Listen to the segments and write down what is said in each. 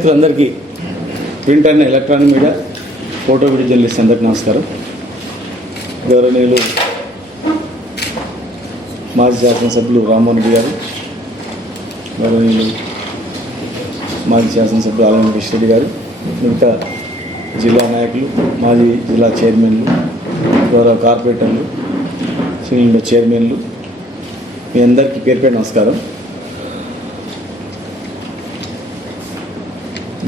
మిత్రులందరికీ, print and electronic media, photo video journalist అందరికీ నమస్కారం. గౌరవనీయులు మాజీ శాసనసభ్యులు రామ్మోహన్ రెడ్డి గారు, గౌరవనీయులు మాజీ శాసనసభ్యులు ఆలయం కృష్ణరెడ్డి గారు, మిగతా జిల్లా నాయకులు, మాజీ జిల్లా చైర్మన్లు, గౌరవ కార్పొరేటర్లు, సింగిల్ చైర్మన్లు, మీ అందరికీ పేరు పేరు నమస్కారం.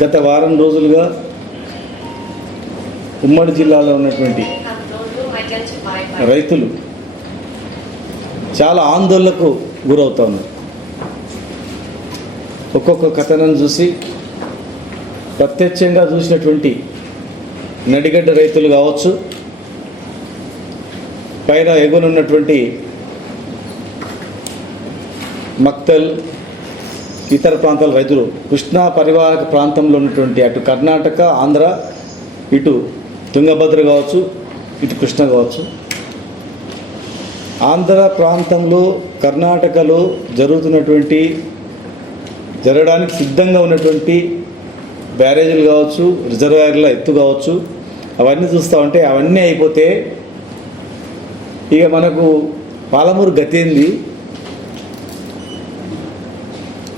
గత వారం రోజులుగా ఉమ్మడి జిల్లాలో ఉన్నటువంటి రైతులు చాలా ఆందోళనకు గురవుతూ ఉన్నారు. ఒక్కొక్క కథనం చూసి ప్రత్యక్షంగా చూసినటువంటి నడిగడ్డ రైతులు కావచ్చు, పైన ఎగునున్నటువంటి మక్తల్, ఇతర ప్రాంతాల రైతులు, కృష్ణా పరివాహక ప్రాంతంలో ఉన్నటువంటి అటు కర్ణాటక, ఆంధ్ర, ఇటు తుంగభద్ర కావచ్చు, ఇటు కృష్ణ కావచ్చు, ఆంధ్ర ప్రాంతంలో కర్ణాటకలో జరగడానికి సిద్ధంగా ఉన్నటువంటి బ్యారేజీలు కావచ్చు, రిజర్వాయర్ల ఎత్తు కావచ్చు, అవన్నీ చూస్తూ ఉంటే అవన్నీ అయిపోతే ఇక మనకు పాలమూరు గతి ఏంది?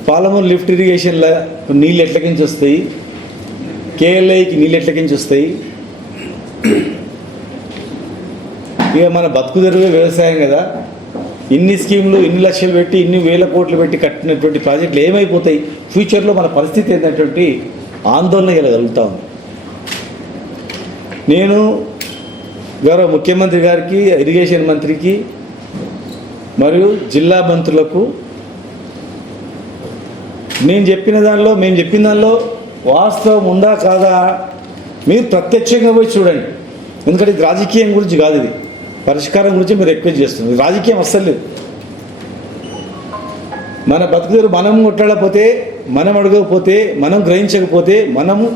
పాలమూరు లిఫ్ట్ ఇరిగేషన్లో నీళ్ళు ఎట్లకించి వస్తాయి, కేఎల్ఐకి నీళ్ళు ఎట్లకించి వస్తాయి? ఇక మన బతుకు తెరువే వ్యవసాయం కదా. ఇన్ని స్కీములు, ఇన్ని లక్షలు పెట్టి, ఇన్ని వేల కోట్లు పెట్టి కట్టినటువంటి ప్రాజెక్టులు ఏమైపోతాయి? ఫ్యూచర్లో మన పరిస్థితి ఏంటంటే ఆందోళన కలుగుతూ ఉంది. నేను గౌరవ ముఖ్యమంత్రి గారికి, ఇరిగేషన్ మంత్రికి మరియు జిల్లా మంత్రులకు మేము చెప్పిన దానిలో వాస్తవం ఉందా కాదా మీరు ప్రత్యక్షంగా పోయి చూడండి. ఎందుకంటే ఇది రాజకీయం గురించి కాదు, ఇది పరిష్కారం గురించి మీరు రిక్వెస్ట్ చేస్తున్నారు. రాజకీయం అస్సలు లేదు. మన బతుకుదేరు మనం కొట్టకపోతే, మనం అడగకపోతే, మనం గ్రహించకపోతే, మనము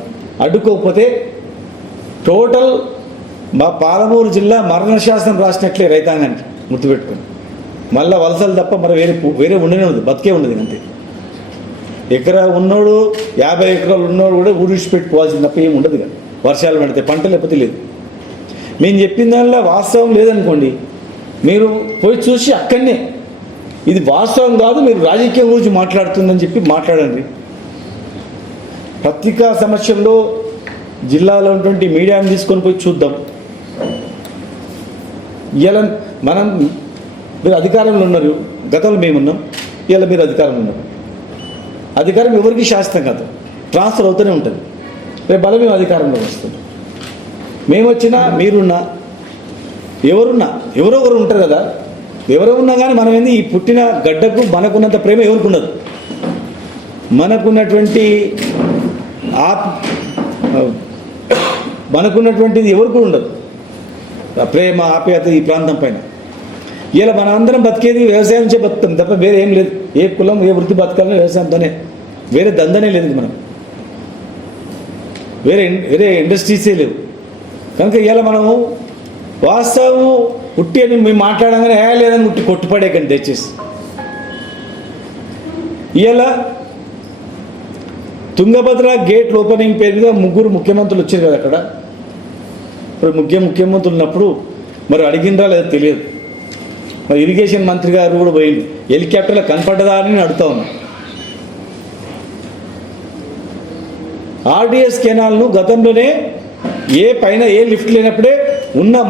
అడ్డుకోకపోతే టోటల్ మా పాలమూరు జిల్లా మరణశాసనం రాసినట్లే రైతాంగానికి. గుర్తుపెట్టుకొని మళ్ళీ వలసలు తప్ప మరి వేరే ఉండనే ఉంది, బతికే ఉండదు. అంతే. ఎకరా ఉన్నోడు, 50 ఎకరాలు ఉన్నోడు కూడా ఊడిచిపెట్టి పోవాల్సింది తప్ప ఏమి ఉండదు కదా. వర్షాలు పడితే పంట, లేకపోతే లేదు. మేము చెప్పిన దానిలో వాస్తవం లేదనుకోండి, మీరు పోయి చూసి అక్కడనే ఇది వాస్తవం కాదు, మీరు రాజకీయం గురించి మాట్లాడుతుందని చెప్పి మాట్లాడండి. పత్రికా సమక్షంలో జిల్లాలో ఉన్నటువంటి మీడియాని తీసుకొని పోయి చూద్దాం. ఇలా మీరు అధికారంలో ఉన్నారు, గతంలో మేమున్నాం, ఇలా మీరు అధికారంలో ఉన్నారు. అధికారం ఎవరికి శాశ్వతం కాదు, ట్రాన్స్ఫర్ అవుతూనే ఉంటుంది. రేపు బలం మేము అధికారంలో వస్తుంది. మేము వచ్చినా, మీరున్నా, ఎవరో ఒకరు ఉంటారు కదా. ఎవరో ఉన్నా కానీ మనం ఏంది, ఈ పుట్టిన గడ్డకు మనకున్నంత ప్రేమ ఎవరికి ఉండదు. మనకున్నటువంటిది ఎవరికి ఉండదు, ప్రేమ, ఆప్యాయత ఈ ప్రాంతం పైన. ఇలా మన అందరం బతికేది వ్యవసాయం నుంచే బతుకుతాం తప్ప వేరే ఏం లేదు. ఏ కులం, ఏ వృత్తి బతకాలని వ్యవసాయంతోనే, వేరే దందనే లేదు. మనం వేరే ఇండస్ట్రీసే లేవు. కనుక ఇలా మనము వాస్తవం పుట్టి అని మేము మాట్లాడగానే లేదని పుట్టి కొట్టుపడేకండి దయచేసి. ఇలా తుంగభద్ర గేట్ ఓపెనింగ్ పేరు మీద 3 ముఖ్యమంత్రులు వచ్చారు కదా అక్కడ. ఇప్పుడు ముఖ్యమంత్రులు ఉన్నప్పుడు మరి అడిగినరా లేదో తెలియదు. మరి ఇరిగేషన్ మంత్రి గారు కూడా పోయింది, హెలికాప్టర్లో కనపడ్డదా అని అడుగుతా ఉన్నాం. ఆర్డిఎస్ కెనాల్ను గతంలోనే పైన లిఫ్ట్ లేనప్పుడే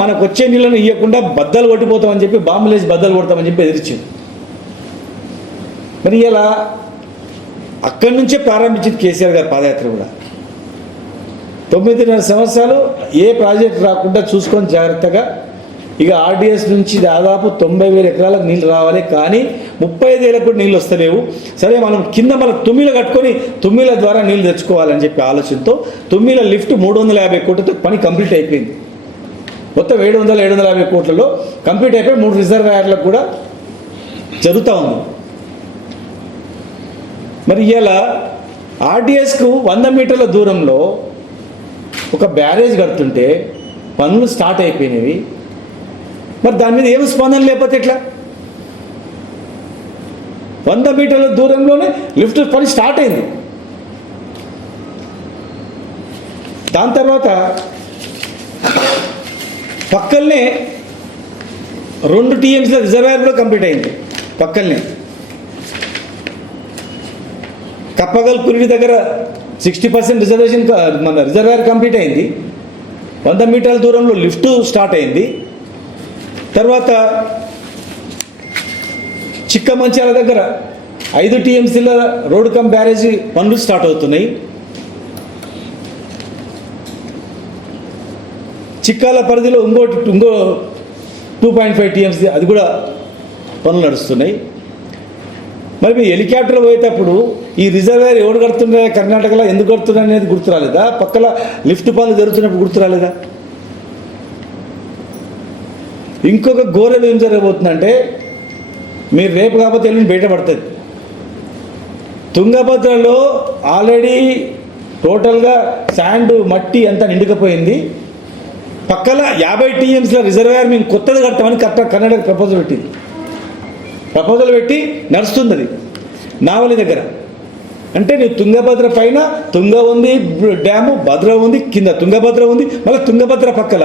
మనకు వచ్చే నీళ్ళను ఇవ్వకుండా బద్దలు కొట్టిపోతామని చెప్పి, బాంబులేసి బద్దలు కొడతామని చెప్పి ఎదిరించింది. మరి ఇలా అక్కడి నుంచే ప్రారంభించింది కేసీఆర్ గారి పాదయాత్ర కూడా. 9.5 సంవత్సరాలు ఏ ప్రాజెక్ట్ రాకుండా చూసుకొని జాగ్రత్తగా, ఇక ఆర్డిఎస్ నుంచి దాదాపు 90,000 ఎకరాలకు నీళ్ళు రావాలి, కానీ 35,000 కూడా నీళ్ళు వస్తలేవు. సరే, మనం కింద తుమ్మిల కట్టుకొని తుమ్మిల ద్వారా నీళ్ళు తెచ్చుకోవాలని చెప్పి ఆలోచనతో తుమ్మిల లిఫ్ట్ 350 కోట్లతో పని కంప్లీట్ అయిపోయింది. మొత్తం 750 కోట్లలో కంప్లీట్ అయిపోయి 3 రిజర్వాయర్లకు కూడా జరుగుతూ ఉంది. మరి ఇలా ఆర్డిఎస్కు 100 మీటర్ల దూరంలో ఒక బ్యారేజ్ కడుతుంటే పనులు స్టార్ట్ అయిపోయినవి. మరి దాని మీద ఏం స్పందన లేకపోతే ఎట్లా? 100 మీటర్ల దూరంలోనే లిఫ్ట్ పని స్టార్ట్ అయింది. దాని తర్వాత పక్కనే 2 టీఎంసీల రిజర్వాయర్ కూడా కంప్లీట్ అయింది. పక్కనే కప్పగల్ కురిడి దగ్గర 60% రిజర్వేషన్ మన రిజర్వాయర్ కంప్లీట్ అయింది. 100 మీటర్ల దూరంలో లిఫ్ట్ స్టార్ట్ అయింది. తర్వాత చిక్కమంచాల దగ్గర 5 టీఎంసీల రోడ్ కమ్ బ్యారేజీ పనులు స్టార్ట్ అవుతున్నాయి. చిక్కాల పరిధిలో ఇంకో 2.5 టీఎంసీ అది కూడా పనులు నడుస్తున్నాయి. మరి మీ హెలికాప్టర్ పోయేటప్పుడు ఈ రిజర్వాయర్ ఎవరు కడుతున్నాయి, కర్ణాటకలో ఎందుకు కడుతున్నాయి అనేది గుర్తు రాలేదా? పక్కల లిఫ్ట్ పనులు జరుగుతున్నప్పుడు గుర్తు రాలేదా? ఇంకొక ఘోరం ఏం జరగబోతుందంటే, మీరు రేపు కాకపోతే ఎల్లుండి బయటపడుతుంది. తుంగభద్రలో ఆల్రెడీ టోటల్గా శాండ్ మట్టి అంతా నిండుకపోయింది. పక్కల 50 టీఎంసీల రిజర్వాయర్ మేము కొత్తది కడతామని కర్ణాటక ప్రపోజల్ పెట్టి నడుస్తుంది. అది నావలి దగ్గర అంటే నీవు తుంగభద్ర పైన తుంగ ఉంది, డ్యాము భద్ర ఉంది, కింద తుంగభద్ర ఉంది, మళ్ళీ తుంగభద్ర పక్కల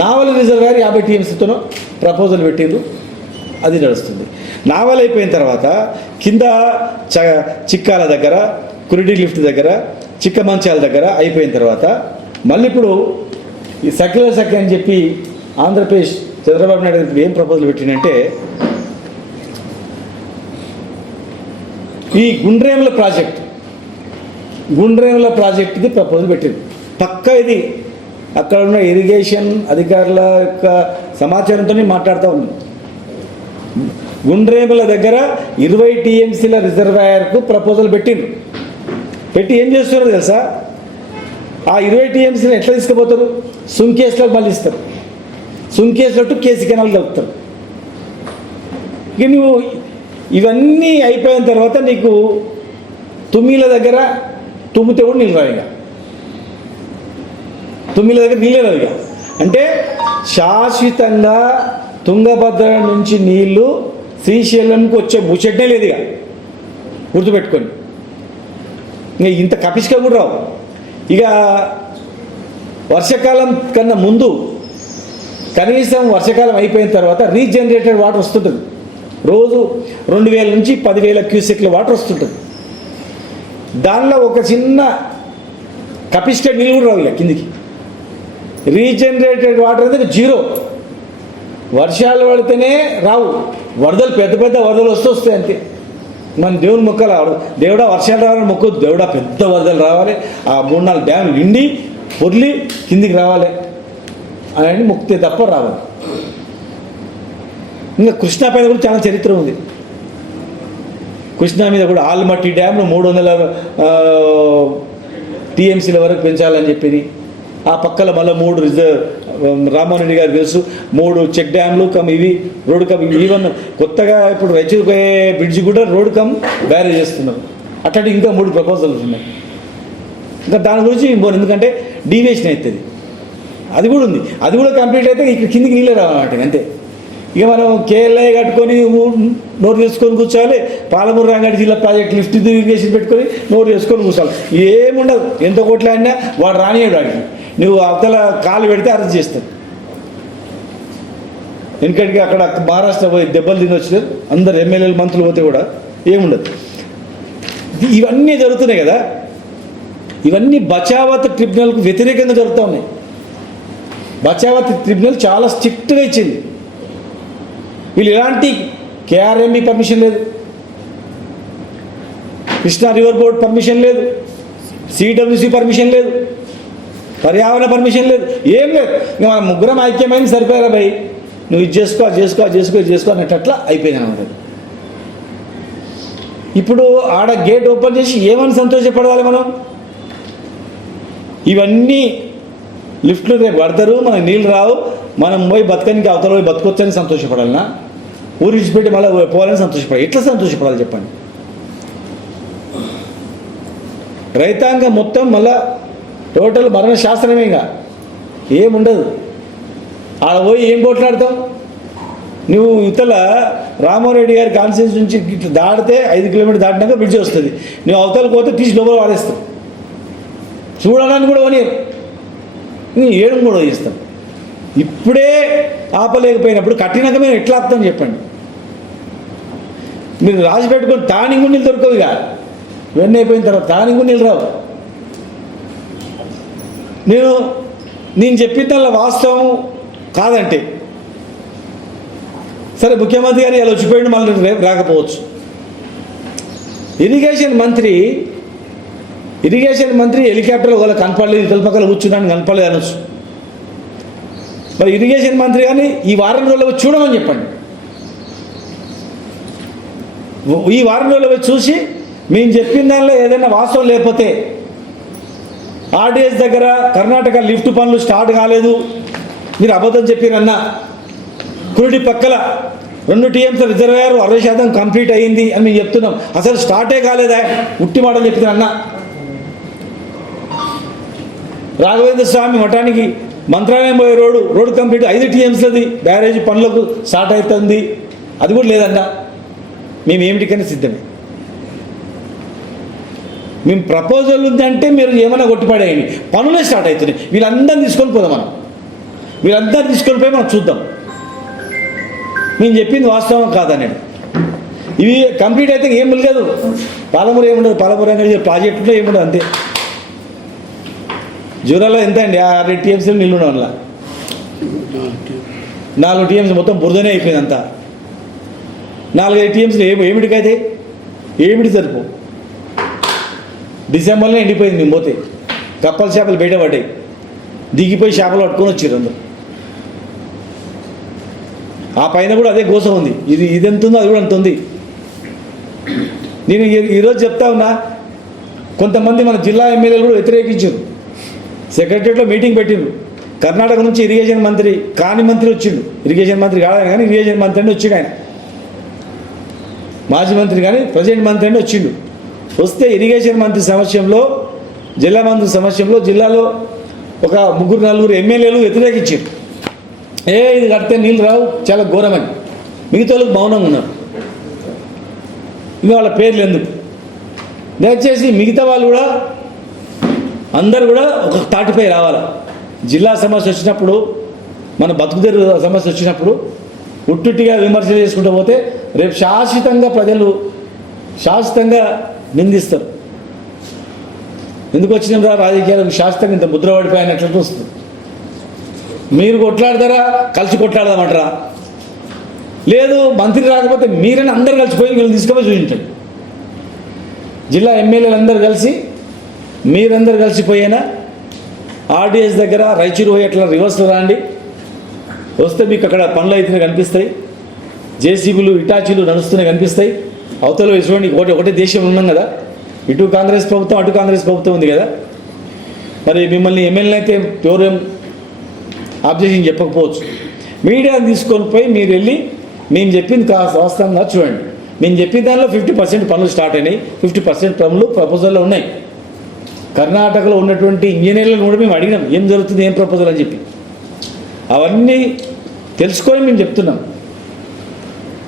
నావలి రిజర్వాయర్ 50 టీఎంసీతోనో ప్రపోజల్ పెట్టిండ్రు. అది నడుస్తుంది. నావల్ అయిపోయిన తర్వాత కింద చిక్కాల దగ్గర, కురిడి లిఫ్ట్ దగ్గర, చిక్కమంచాల దగ్గర అయిపోయిన తర్వాత మళ్ళీ ఇప్పుడు ఈ సర్క్యులర్ సర్కిల్ అని చెప్పి ఆంధ్రప్రదేశ్ చంద్రబాబు నాయుడు గారు ఏం ప్రపోజల్ పెట్టిందంటే, ఈ గుండ్రేముల ప్రాజెక్టుకి ప్రపోజల్ పెట్టింది. పక్క ఇది అక్కడ ఉన్న ఇరిగేషన్ అధికారుల యొక్క సమాచారంతో మాట్లాడుతూ ఉంది. గుండ్రేముల దగ్గర 20 టీఎంసీల రిజర్వాయర్కు ప్రపోజల్ పెట్టి ఏం చేస్తున్నారు తెలుసా? ఆ 20 టీఎంసీని ఎట్లా తీసుకుపోతారు? సుంకేసులకు మళ్ళీ ఇస్తారు. సుంకేసులో టు కేసీ కెనాల్ కలుపుతారు. ఇక నువ్వు ఇవన్నీ అయిపోయిన తర్వాత నీకు తుమ్మిల దగ్గర తుమ్మితే కూడా నీళ్ళు రావు. తుమ్మిల దగ్గర నీళ్ళే రావు. అంటే శాశ్వతంగా తుంగభద్ర నుంచి నీళ్లు శ్రీశైలంకి వచ్చే ముచ్చట్నే లేదు. ఇక గుర్తుపెట్టుకొని, ఇంకా ఇంత కపిష్గా కూడా రావు. ఇక వర్షాకాలం కన్నా ముందు కనీసం వర్షాకాలం అయిపోయిన తర్వాత రీజనరేటెడ్ వాటర్ వస్తుంటుంది. రోజు 2000 నుంచి 10,000 క్యూసెక్ల వాటర్ వస్తుంటుంది. దానిలో ఒక చిన్న కపిష్ట నీళ్ళు కూడా రావు ఇక కిందికి. రీజనరేటెడ్ వాటర్ అనేది 0. వర్షాలు పడితేనే రావు. వరదలు పెద్ద వరదలు వస్తాయి అంతే. మన దేవుని మొక్కలు రావడం, దేవుడా వర్షాలు రావాలని మొక్కదు, దేవుడా పెద్ద వరదలు రావాలి, ఆ 3-4 డ్యాములు నిండి పొర్లి కిందికి రావాలి అని మొక్కితే తప్ప రావాలి. ఇంకా కృష్ణా పైన కూడా చాలా చరిత్ర ఉంది. కృష్ణా మీద కూడా ఆల్మట్టి డ్యామ్ను 300 టీఎంసీల వరకు పెంచాలని చెప్పి, ఆ పక్కల మళ్ళీ 3 రామ్మోహన్ రెడ్డి గారు తెలుసు 3 చెక్ డ్యామ్లు కమ్ ఇవి రోడ్ కమ్, ఈవెన్ కొత్తగా ఇప్పుడు రైచూరు పోయే బ్రిడ్జి కూడా రోడ్ కమ్ బ్యారేజ్ చేస్తున్నారు. అట్లాంటి ఇంకా 3 ప్రపోజల్స్ ఉన్నాయి. ఇంకా దాని గురించి ఎందుకంటే డీవియేషన్ అవుతుంది. అది కూడా ఉంది. అది కూడా కంప్లీట్ అయితే ఇక్కడ కిందికి నీళ్ళే రావాలన్నమాట అంతే. ఇక మనం కేఎల్ఐ కట్టుకొని నోరు చేసుకొని కూర్చోవాలి. పాలమూరు రంగారెడ్డి జిల్లా ప్రాజెక్ట్ లిఫ్ట్ ఇరిగేషన్ పెట్టుకొని నోరు చేసుకొని కూర్చోవాలి. ఏముండదు. ఎంత కోట్లు ఆడినా వాడు రానియాడు. వాడికి నువ్వు అవతల కాలు పెడితే అరెస్ట్ చేస్తాడు. ఎందుకంటే అక్కడ మహారాష్ట్ర పోయి దెబ్బలు తిని వచ్చినారు అందరు ఎమ్మెల్యేలు మంత్రులు పోతే కూడా ఏముండదు. ఇవన్నీ జరుగుతున్నాయి కదా. ఇవన్నీ బచావత్ ట్రిబ్యునల్కు వ్యతిరేకంగా జరుగుతూ ఉన్నాయి. బచావత్ ట్రిబ్యునల్ చాలా స్ట్రిక్ట్గా ఇచ్చింది. వీళ్ళు ఎలాంటి కేఆర్ఎంఈ పర్మిషన్ లేదు, కృష్ణా రివర్ బోర్డ్ పర్మిషన్ లేదు, సిడబ్ల్యూసి పర్మిషన్ లేదు, పర్యావరణ పర్మిషన్ లేదు, ఏం లేదు. ఇంకా మనం ముగ్గురం ఐక్యమైంది సరిపోయారా భయ్, నువ్వు ఇది చేసుకో అన్నట్లా అయిపోయింది అనమాట. ఇప్పుడు ఆడ గేట్ ఓపెన్ చేసి ఏమని సంతోషపడాలి మనం? ఇవన్నీ లిఫ్ట్లు రేపు పడతారు, మనకు నీళ్ళు రావు, మనం పోయి బతకనికి అవతల పోయి బతకొచ్చని సంతోషపడాలనా? ఊరు విడిచిపెట్టి మళ్ళీ పోవాలని సంతోషపడాలి. ఎట్లా సంతోషపడాలి చెప్పండి? రైతాంగం మొత్తం మళ్ళా టోటల్ మరణ శాస్త్రమే. ఇంకా ఏముండదు. ఆడ పోయి ఏం కొట్లాడతావు? నువ్వు ఇతల రామ్మోహన్ రెడ్డి గారి కాన్స్టిట్యూన్సీ నుంచి ఇట్లా దాటితే 5 కిలోమీటర్ దాటినాక బ్రిడ్జ్ వస్తుంది. నువ్వు అవతలకు పోతే తీసి లోపల వాడేస్తావు. చూడడానికి కూడా పోనీ ఏడు కూడా ఇస్తాం. ఇప్పుడే ఆపలేకపోయినప్పుడు కట్టినాక మేము ఎట్లా ఆపుతాం చెప్పండి. మీరు రాసి పెట్టుకొని తానింగు నీళ్ళు దొరకవు. ఇక ఇవన్నీ అయిపోయిన తర్వాత తానింగు నీళ్ళు రావు. నేను చెప్పిన దానిలో వాస్తవం కాదంటే సరే, ముఖ్యమంత్రి గారు ఇలా వచ్చిపోయింది, మళ్ళీ రేపు రాకపోవచ్చు. ఇరిగేషన్ మంత్రి హెలికాప్టర్లో ఒకవేళ కనపడలేదు, ఇతల పక్కన కూర్చున్నాను కనపడలేదు అనొచ్చు. మరి ఇరిగేషన్ మంత్రి కానీ ఈ వారం రోజులు చూడమని చెప్పండి. ఈ వారం రోజులు చూసి మేము చెప్పిన దానిలో ఏదైనా వాస్తవం లేకపోతే, ఆర్డీఎస్ దగ్గర కర్ణాటక లిఫ్ట్ పనులు స్టార్ట్ కాలేదు, మీరు అబద్ధం చెప్పిరన్నా, కురుడి పక్కల 2 TMs రిజర్వాయర్ 60% కంప్లీట్ అయ్యింది అని మేము చెప్తున్నాం, అసలు స్టార్టే కాలేదా, ఉట్టి మాట చెప్తున్నా. రాఘవేంద్ర స్వామి మఠానికి మంత్రాలయం పోయే రోడ్డు కంప్లీట్ 5 TMsది బ్యారేజ్ పనులకు స్టార్ట్ అవుతుంది, అది కూడా లేదన్నా. మేము ఏమిటికైనా సిద్ధమే. మేము ప్రపోజల్ ఉందంటే మీరు ఏమైనా కొట్టిపడేయండి, పనులే స్టార్ట్ అవుతున్నాయి. వీళ్ళందరినీ తీసుకొని పోదాం, వీళ్ళందరినీ తీసుకొని పోయి మనం చూద్దాం మేము చెప్పింది వాస్తవం కాదనేది. ఇవి కంప్లీట్ అయితే ఏం లేదు, పాలమూరు ఏముండదు, పాలమూరు అనేది ప్రాజెక్టులో ఏముండదు, అంతే. జూరాలో ఎంత అండి 6 TMs నీళ్ళు ఉండడం వల్ల 4 TMs మొత్తం బురదనే అయిపోయింది అంతా. 4-5 TMs ఏమిటికైతే ఏమిటి సరిపో. డిసెంబర్లో ఎండిపోయింది. మేము పోతే కప్పల చేపలు బయట పడ్డాయి, దిగిపోయి చేపలు పట్టుకొని వచ్చారు అందరు. ఆ పైన కూడా అదే గోస ఉంది. ఇది ఎంత ఉందో అది కూడా అంత ఉంది. నేను ఈరోజు చెప్తా ఉన్నా, కొంతమంది మన జిల్లా ఎమ్మెల్యేలు కూడా వ్యతిరేకించారు. సెక్రటరియట్లో మీటింగ్ పెట్టిండ్రు. కర్ణాటక నుంచి ఇరిగేషన్ మంత్రి కాని మంత్రి వచ్చిండు, ఇరిగేషన్ మంత్రి కాదని కానీ ఇరిగేషన్ మంత్రి అని వచ్చిండు. ఆయన మాజీ మంత్రి కానీ ప్రజెంట్ మంత్రి అని వచ్చిండు. వస్తే ఇరిగేషన్ మంత్రి సమక్షంలో, జిల్లా మంత్రి సమక్షంలో జిల్లాలో ఒక 3-4 ఎమ్మెల్యేలు వ్యతిరేకించారు. ఇది కడితే నీళ్ళు రావు, చాలా ఘోరమని. మిగతా వాళ్ళకి మౌనంగా ఉన్నారు. ఇంకా వాళ్ళ పేర్లు ఎందుకు, దయచేసి మిగతా వాళ్ళు కూడా అందరు కూడా ఒక తాటిపై రావాలి. జిల్లా సమస్య వచ్చినప్పుడు, మన బతుకుదేరు సమస్య వచ్చినప్పుడు ఉట్టుట్టిగా విమర్శలు చేసుకుంటూ పోతే రేపు శాశ్వతంగా ప్రజలు నిందిస్తారు. ఎందుకు వచ్చినా రాజకీయాలకు శాశ్వతంగా ఇంత ముద్ర పడిపోయినట్లు వస్తుంది. మీరు కొట్లాడతారా, కలిసి కొట్లాడదామంటారా? లేదు, మంత్రి రాకపోతే మీరైనా అందరు కలిసిపోయి వీళ్ళని తీసుకుపోయి చూపించండి. జిల్లా ఎమ్మెల్యేలు అందరూ కలిసి, మీరందరూ కలిసిపోయినా ఆర్డీఎస్ దగ్గర రైచూరు పోయి అట్లా రివర్స్లో రాండి. వస్తే మీకు అక్కడ పనులు అయితే కనిపిస్తాయి, జేసీబీలు ఇటాచీలు నడుస్తున్నాయి కనిపిస్తాయి. అవతల వేసుకోండి, ఒకటే దేశం ఉన్నాం కదా, ఇటు కాంగ్రెస్ ప్రభుత్వం అటు కాంగ్రెస్ ప్రభుత్వం ఉంది కదా. మరి మిమ్మల్ని ఎమ్మెల్యే అయితే ఎవరేం ఆబ్జెక్షన్ చెప్పకపోవచ్చు. మీడియాని తీసుకొని పోయి మీరు వెళ్ళి మేము చెప్పింది వాస్తవంగా చూడండి. మేము చెప్పిన దానిలో 50% పనులు స్టార్ట్ అయినాయి, 50% పనులు ప్రపోజల్లో ఉన్నాయి. కర్ణాటకలో ఉన్నటువంటి ఇంజనీర్లను కూడా మేము అడిగినాం, ఏం జరుగుతుంది, ఏం ప్రపోజల్ అని చెప్పి. అవన్నీ తెలుసుకొని మేము చెప్తున్నాం.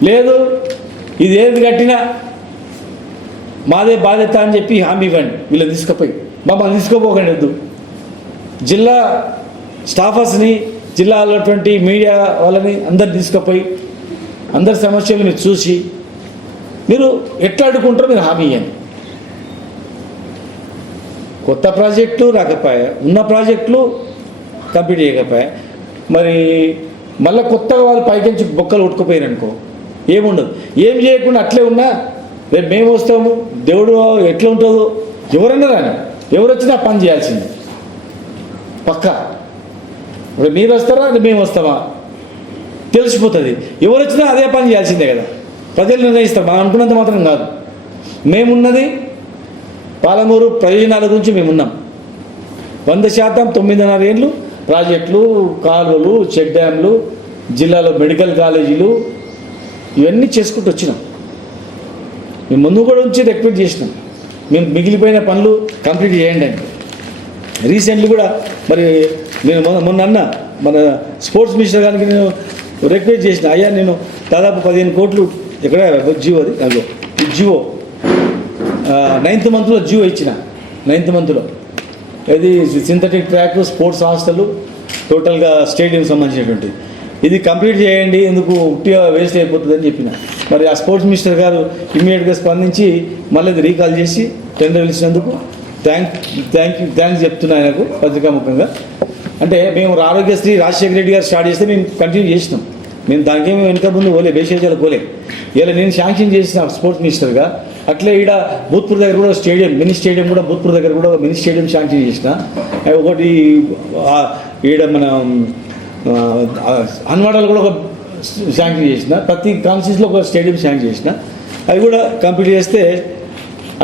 లేదు, ఇది ఏది కట్టినా మాదే బాధ్యత అని చెప్పి హామీ ఇవ్వండి. వీళ్ళని తీసుకుపోయి మమ్మల్ని తీసుకోపోకండి వద్దు. జిల్లా స్టాఫర్స్ని, జిల్లాలో ఉన్నటువంటి మీడియా వాళ్ళని అందరు తీసుకుపోయి అందరి సమస్యలు మీరు చూసి మీరు ఎట్లా అడుగుకుంటారో మీరు హామీ ఇవ్వండి. కొత్త ప్రాజెక్టులు రాకపోయా, ఉన్న ప్రాజెక్టులు కంప్లీట్ చేయకపోయా, మరి మళ్ళీ కొత్తగా వాళ్ళు పైకించి బొక్కలు ఉట్టుకుపోయారు అనుకో, ఏముండదు. ఏం చేయకుండా అట్లే ఉన్నా రేపు మేము వస్తాము, దేవుడు ఎట్లా ఉంటుందో ఎవరన్నా రాని, ఎవరు వచ్చినా పని చేయాల్సిందే పక్కా. ఇప్పుడు మీరు వస్తారా, మేము వస్తామా తెలిసిపోతుంది. ఎవరు వచ్చినా అదే పని చేయాల్సిందే కదా, ప్రజలు నిర్ణయిస్తారు. మనం అనుకున్నంత మాత్రం కాదు. మేమున్నది పాలమూరు ప్రయోజనాల గురించి మేమున్నాం. 100% 9.5 ఏళ్ళు ప్రాజెక్టులు, కాలువలు, చెక్ డ్యామ్లు, జిల్లాలో మెడికల్ కాలేజీలు ఇవన్నీ చేసుకుంటూ వచ్చినాం. మేము ముందు కూడా ఉంచి రిక్వెస్ట్ చేసినాం, మేము మిగిలిపోయిన పనులు కంప్లీట్ చేయండి అని. రీసెంట్లీ కూడా మరి నేను మొన్న అన్న మన స్పోర్ట్స్ మినిస్టర్ గారికి నేను రిక్వెస్ట్ చేసిన, అయ్యా నేను దాదాపు 15 కోట్లు ఎక్కడ జియోది అదో జియో 9th మంత్లో జియో ఇచ్చిన, 9th మంత్లో ఇది సింథటిక్ ట్రాక్, స్పోర్ట్స్ హాస్టల్, టోటల్గా స్టేడియం సంబంధించినటువంటి ఇది కంప్లీట్ చేయండి, ఎందుకు ఉట్టిగా వేస్ట్ అయిపోతుందని చెప్పిన. మరి ఆ స్పోర్ట్స్ మినిస్టర్ గారు ఇమ్మీడియట్గా స్పందించి మళ్ళీ ఇది రీకాల్ చేసి టెండర్ ఇచ్చినందుకు థ్యాంక్స్ చెప్తున్నా ఆయనకు పత్రికాముఖంగా. అంటే మేము ఆరోగ్యశ్రీ రాజశేఖర రెడ్డి గారు స్టార్ట్ చేస్తే మేము కంటిన్యూ చేసినాం. మేము దానికేమి వెనుక ముందు పోలే, బేషేజాలు పోలే. ఇలా నేను శాంక్షన్ చేసిన స్పోర్ట్స్ మినిస్టర్గా. అట్లే ఈడ భూత్పూర్ దగ్గర కూడా స్టేడియం, మినీ స్టేడియం కూడా భూత్పూర్ దగ్గర కూడా మినీ స్టేడియం శాంక్షన్ చేసిన. ఒకటి ఈడ మన హన్వాడలో కూడా ఒక శాంక్షన్ చేసిన. ప్రతి కాన్స్టిట్యూన్సీలో ఒక స్టేడియం శాంక్షన్ చేసిన. అవి కూడా కంప్లీట్ చేస్తే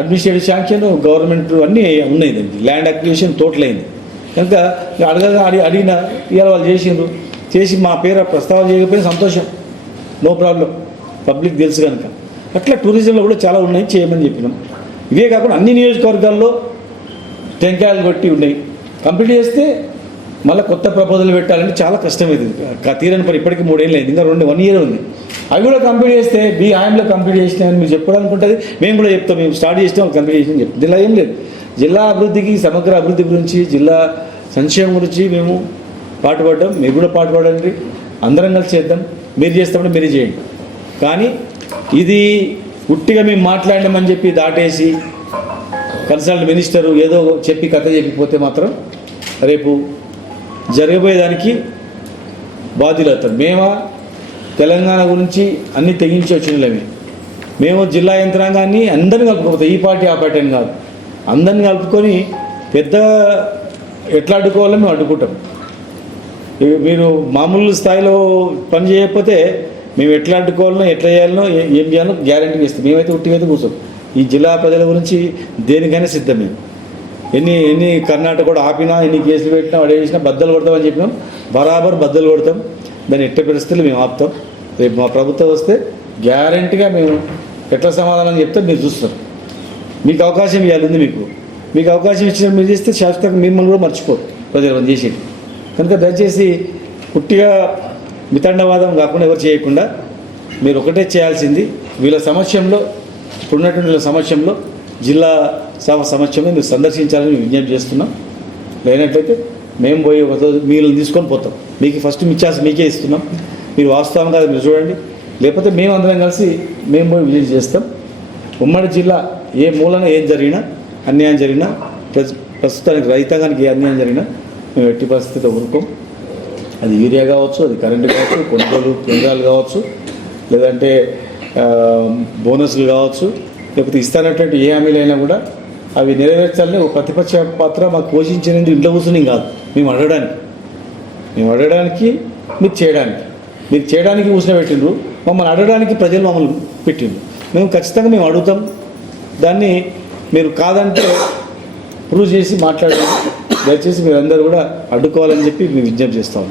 అడ్మినిస్ట్రేటివ్ శాంక్షన్, గవర్నమెంట్ అన్నీ ఉన్నాయి. దానికి ల్యాండ్ అక్విజిషన్ టోటల్ అయింది కనుక అడిగిన ఇవాళ వాళ్ళు చేసి మా పేరు ప్రస్తావన చేయకపోయినా సంతోషం, నో ప్రాబ్లం, పబ్లిక్ తెలుసు కనుక. అట్లా టూరిజంలో కూడా చాలా ఉన్నాయి, చేయమని చెప్పినాం. ఇవే కాకుండా అన్ని నియోజకవర్గాల్లో టెంకాయలు కొట్టి ఉన్నాయి. కంప్లీట్ చేస్తే మళ్ళీ కొత్త ప్రపోజల్ పెట్టాలంటే చాలా కష్టమవుతుంది. తీరని పని ఇప్పటికీ 3 ఏళ్ళు అయింది, ఇంకా 1 ఇయర్ ఉంది. అవి కూడా కంప్లీట్ చేస్తే మీ హాయంలో కంప్లీట్ చేసినామని మీరు చెప్పాలనుకుంటుంది. మేము కూడా చెప్తాం, మేము స్టార్ట్ చేసినాం, కంప్లీట్ చేసినాం చెప్తాం. ఇలా ఏం లేదు. జిల్లా అభివృద్ధికి, సమగ్ర అభివృద్ధి గురించి, జిల్లా సంక్షేమం గురించి మేము పాటుపడ్డాం. మీరు కూడా పాటుపడండి, అందరం కలిసి చేద్దాం. మీరు చేస్తామంటే మీరే చేయండి. కానీ ఇది ఉట్టిగా మేము మాట్లాడినామని చెప్పి దాటేసి కన్సల్ట్ మినిస్టరు ఏదో చెప్పి కథ చెప్పిపోతే మాత్రం రేపు జరగబోయేదానికి బాధ్యులవుతారు. మేమా తెలంగాణ గురించి అన్నీ తెగించి వచ్చినలేమే. మేము జిల్లా యంత్రాంగాన్ని అందరిని కలుపుకోపోతాం, ఈ పార్టీ ఆ పార్టీ అని కాదు, అందరిని కలుపుకొని పెద్ద ఎట్లా అడ్డుకోవాలో మేము అడ్డుకుంటాం. మీరు మామూలు స్థాయిలో పని చేయకపోతే మేము ఎట్లా అడ్డుకోవాలనో, ఎట్లా చేయాలనో, ఏం చేయాలో గ్యారెంటీగా ఇస్తాం. మేమైతే ఉట్టివైతే కూర్చోం. ఈ జిల్లా ప్రజల గురించి దేనికైనా సిద్ధం. మేము ఎన్ని కర్ణాటక కూడా ఆపినా, ఎన్ని కేసులు పెట్టినా, అడే చేసినా బద్దలు కొడతామని చెప్పినాం. బరాబర్ బద్దలు కొడతాం. దాన్ని ఎట్ట పరిస్థితులు మేము ఆపుతాం. రేపు మా ప్రభుత్వం వస్తే గ్యారెంటీగా మేము ఎట్లా సమాధానం చెప్తే మీరు చూస్తారు. మీకు అవకాశం ఇవ్వాలి, మీకు అవకాశం ఇచ్చిన మీరు చేస్తే శాశ్వతంగా మిమ్మల్ని కూడా మర్చిపోరు ప్రజలు చేసేది. కనుక దయచేసి పుట్టిగా మితండవాదం కాకుండా ఎవరు చేయకుండా మీరు ఒకటే చేయాల్సింది, వీళ్ళ సమక్షంలో, ఇప్పుడున్నటువంటి వీళ్ళ సమక్షంలో, జిల్లా సభ సమక్షంలో మీరు సందర్శించాలని విజ్ఞప్తి చేస్తున్నాం. లేనట్లయితే మేము పోయి ఒకరోజు మీరు తీసుకొని పోతాం. మీకు ఫస్ట్ ఛాన్స్ మీకే ఇస్తున్నాం. మీరు వాస్తవంగా మీరు చూడండి, లేకపోతే మేము అందరం కలిసి మేము పోయి విజిట్ చేస్తాం. ఉమ్మడి జిల్లా ఏ మూలన ఏం జరిగినా, అన్యాయం జరిగినా, ప్రస్తుతానికి రైతాంగానికి ఏ అన్యాయం జరిగినా మేము ఎట్టి పరిస్థితిలో ఊరుకోం. అది యూరియా కావచ్చు, అది కరెంటు కావచ్చు, కొనుగోలు కేంద్రాలు కావచ్చు, లేదంటే బోనస్లు కావచ్చు, లేకపోతే ఇస్తానటువంటి ఏ హామీలైనా కూడా అవి నెరవేర్చాలని ఒక ప్రతిపక్ష పాత్ర మాకు పోషించినందుకు ఇంట్లో కూర్చుని కాదు, మేము అడగడానికి మీరు చేయడానికి కూర్చుని పెట్టిండ్రు, మమ్మల్ని అడగడానికి ప్రజలు మమ్మల్ని పెట్టిండ్రు. మేము ఖచ్చితంగా మేము అడుగుతాం. దాన్ని మీరు కాదంటే ప్రూవ్ చేసి మాట్లాడండి. దయచేసి మీరందరూ కూడా అడ్డుకోవాలని చెప్పి మేము విజ్ఞప్తి చేస్తాం.